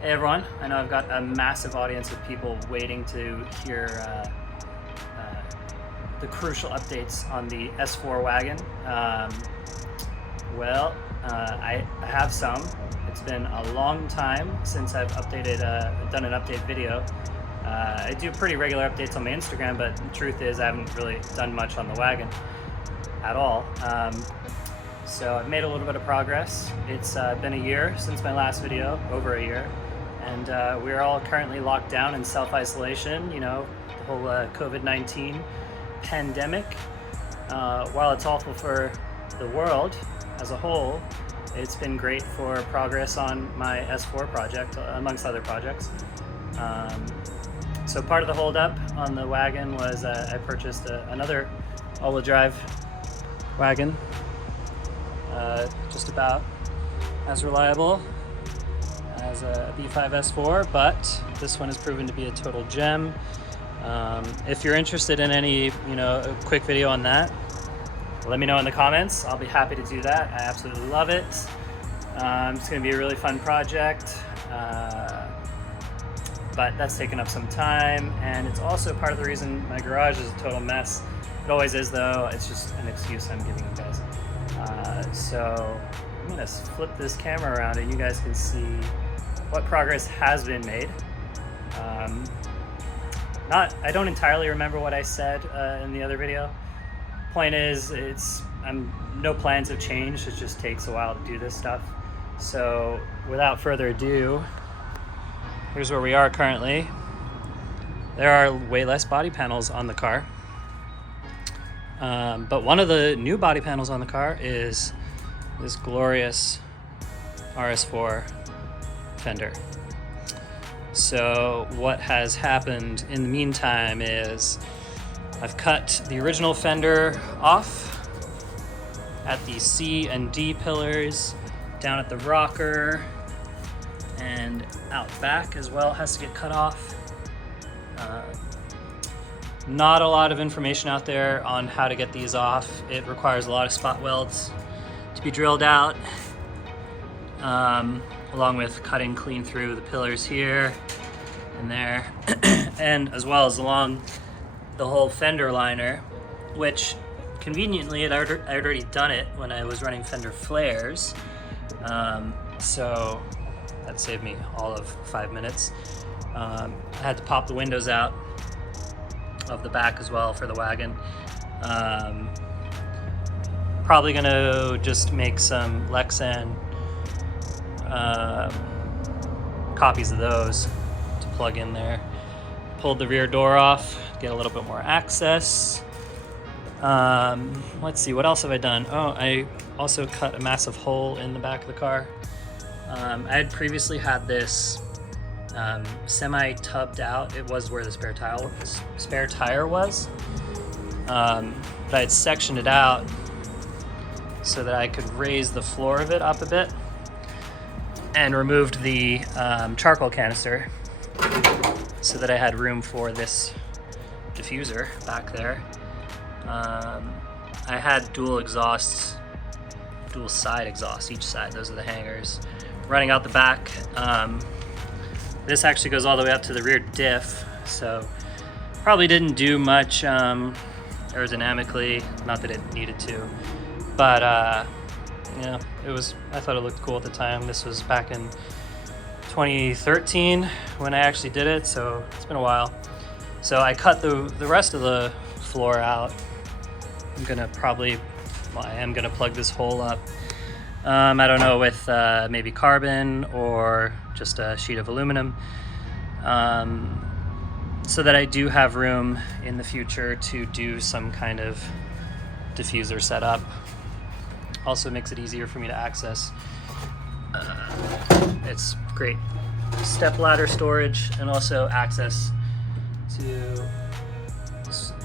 Hey everyone, I know I've got a massive audience of people waiting to hear the crucial updates on the S4 Wagon. I have some. It's been a long time since I've done an update video. I do pretty regular updates on my Instagram, but the truth is I haven't really done much on the wagon at all. So I've made a little bit of progress. It's been a year since my last video, over a year. And we're all currently locked down in self-isolation, you know, the whole COVID-19 pandemic. While it's awful for the world as a whole, it's been great for progress on my S4 project, amongst other projects. So part of the holdup on the wagon was I purchased another all-wheel drive wagon, just about as reliable as a B5 S4, but this one has proven to be a total gem. If you're interested in any, a quick video on that, let me know in the comments. I'll be happy to do that. I absolutely love it. It's going to be a really fun project, but that's taken up some time, and it's also part of the reason my garage is a total mess. It always is, though. It's just an excuse I'm giving you guys. So I'm going to flip this camera around and you guys can see what progress has been made. I don't entirely remember what I said in the other video. Point is, no plans have changed. It just takes a while to do this stuff. So without further ado, here's where we are currently. There are way less body panels on the car. But one of the new body panels on the car is this glorious RS4 fender. So what has happened in the meantime is I've cut the original fender off at the C and D pillars, down at the rocker, and out back as well has to get cut off. Not a lot of information out there on how to get these off. It requires a lot of spot welds to be drilled out, along with cutting clean through the pillars here and there, and as well as along the whole fender liner, which conveniently I'd already done it when I was running fender flares, so that saved me all of 5 minutes. I had to pop the windows out of the back as well for the wagon. Probably gonna just make some Lexan copies of those to plug in there. Pulled the rear door off, get a little bit more access. Let's see, what else have I done? Oh, I also cut a massive hole in the back of the car. I had previously had this semi-tubbed out. It was where the spare tire was, but I had sectioned it out so that I could raise the floor of it up a bit, and removed the charcoal canister so that I had room for this diffuser back there. I had dual side exhausts each side. Those are the hangers running out the back. This actually goes all the way up to the rear diff, so probably didn't do much aerodynamically, not that it needed to, but yeah, I thought it looked cool at the time. This was back in 2013 when I actually did it, so it's been a while. So I cut the rest of the floor out. I am gonna plug this hole up. I don't know, with maybe carbon or just a sheet of aluminum, so that I do have room in the future to do some kind of diffuser setup. Also makes it easier for me to access. It's great step ladder storage, and also access to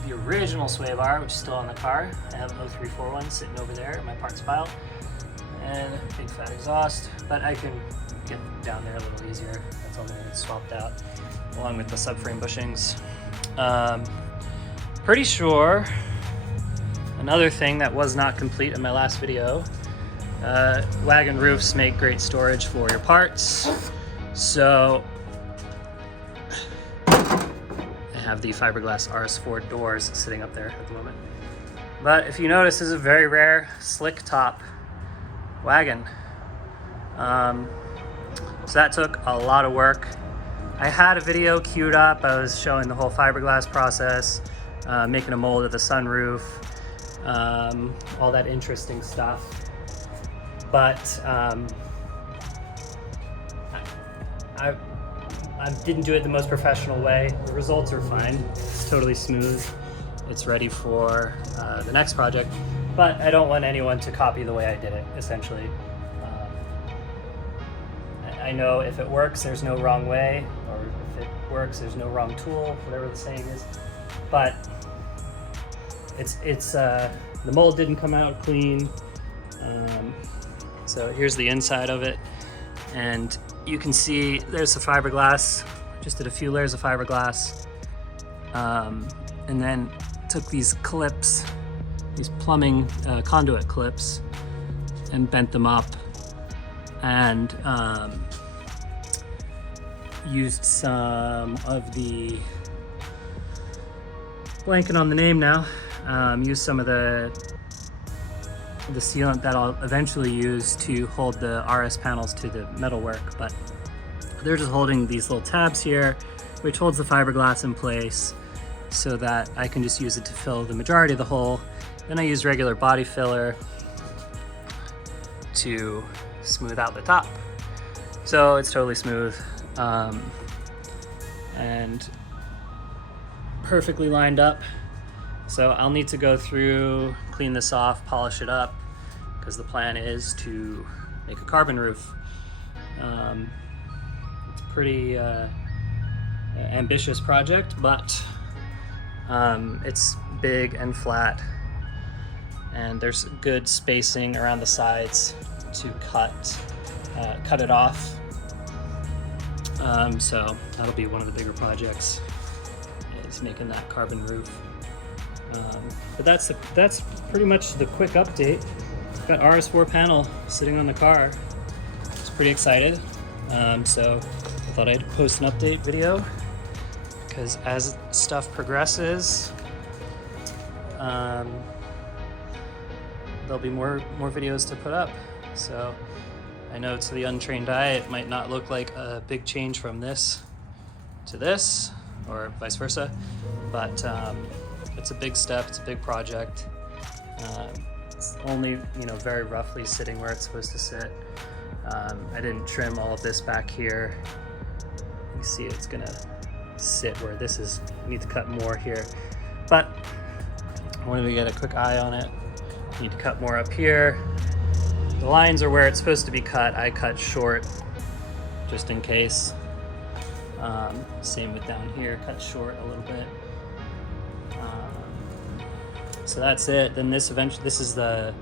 the original sway bar, which is still on the car. I have an 0341 sitting over there in my parts file, and big fat exhaust, but I can get down there a little easier. That's all that gets swapped out, along with the subframe bushings. Pretty sure another thing that was not complete in my last video, wagon roofs make great storage for your parts, So I have the fiberglass RS4 doors sitting up there at the moment. But if you notice, this is a very rare slick top wagon. So that took a lot of work. I had a video queued up. I was showing the whole fiberglass process, making a mold of the sunroof, all that interesting stuff. But I didn't do it the most professional way. The results are fine. It's totally smooth. It's ready for the next project, but I don't want anyone to copy the way I did it, essentially. I know if it works, there's no wrong way, or if it works, there's no wrong tool, whatever the saying is. But the mold didn't come out clean. So here's the inside of it, and you can see there's the fiberglass. Just did a few layers of fiberglass, and then took these clips, these plumbing conduit clips, and bent them up, and used some of the, blanking on the name now, used some of the sealant that I'll eventually use to hold the RS panels to the metalwork, but they're just holding these little tabs here, which holds the fiberglass in place so that I can just use it to fill the majority of the hole. Then I use regular body filler to smooth out the top. So it's totally smooth and perfectly lined up. So I'll need to go through, clean this off, polish it up, because the plan is to make a carbon roof. It's a pretty ambitious project, but it's big and flat, and there's good spacing around the sides to cut it off. So that'll be one of the bigger projects, is making that carbon roof. But that's pretty much the quick update. Got RS4 panel sitting on the car. I was pretty excited. So I thought I'd post an update video, because as stuff progresses, there'll be more videos to put up. So I know to the untrained eye, it might not look like a big change from this to this, or vice versa, but it's a big step, it's a big project. It's only, very roughly sitting where it's supposed to sit. I didn't trim all of this back here. You see it's gonna sit where this is. I need to cut more here, but I wanted to get a quick eye on it. Need to cut more up here. The lines are where it's supposed to be cut. I cut short just in case. Same with down here, cut short a little bit. So that's it. Then this is the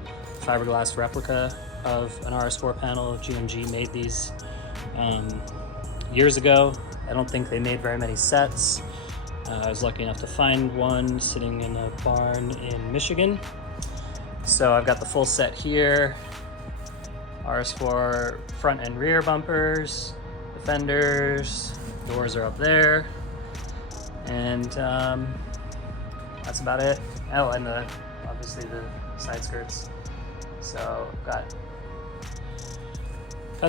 fiberglass replica of an RS4 panel. GMG made these years ago. I don't think they made very many sets. I was lucky enough to find one sitting in a barn in Michigan. So I've got the full set here. RS4 front and rear bumpers, the fenders, doors are up there, and that's about it. Oh, and obviously the side skirts. So got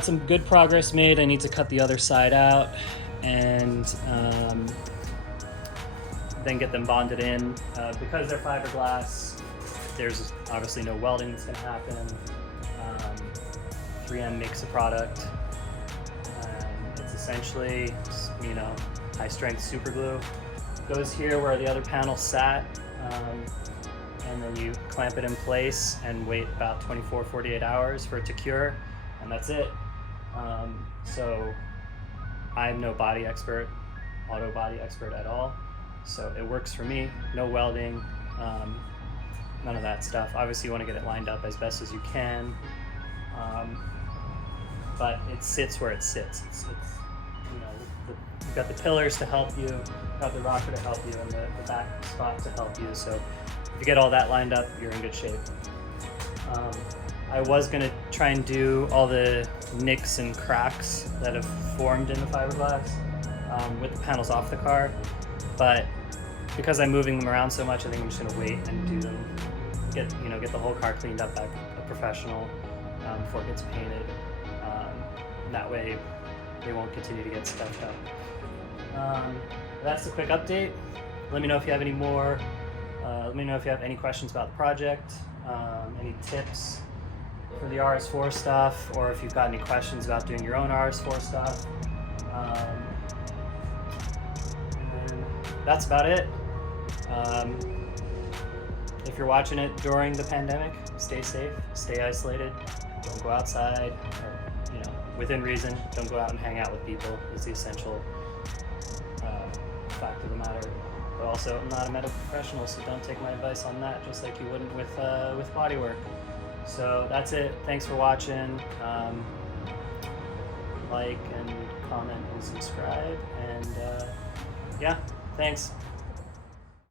some good progress made. I need to cut the other side out and then get them bonded in. Because they're fiberglass, there's obviously no welding that's gonna happen. 3M makes a product. It's essentially, high strength super glue. Goes here where the other panel sat, and then you clamp it in place and wait about 24-48 hours for it to cure, and that's it. So I'm no body expert, auto body expert at all, so it works for me. No welding, none of that stuff. Obviously you want to get it lined up as best as you can, but it sits where it sits. You've got the pillars to help you, you've got the rocker to help you, and the back spot to help you. So if you get all that lined up, you're in good shape. I was gonna try and do all the nicks and cracks that have formed in the fiberglass with the panels off the car, but because I'm moving them around so much, I think I'm just gonna wait and do them. Get the whole car cleaned up by a professional before it gets painted. That way, they won't continue to get scuffed up. That's the quick update. Let me know if you have any more. Let me know if you have any questions about the project, any tips for the RS4 stuff, or if you've got any questions about doing your own RS4 stuff. And that's about it. If you're watching it during the pandemic, stay safe, stay isolated, don't go outside, or, within reason, don't go out and hang out with people is the essential fact of the matter. But also, I'm not a medical professional, so don't take my advice on that, just like you wouldn't with bodywork. So that's it. Thanks for watching. Like and comment and subscribe, and yeah, thanks.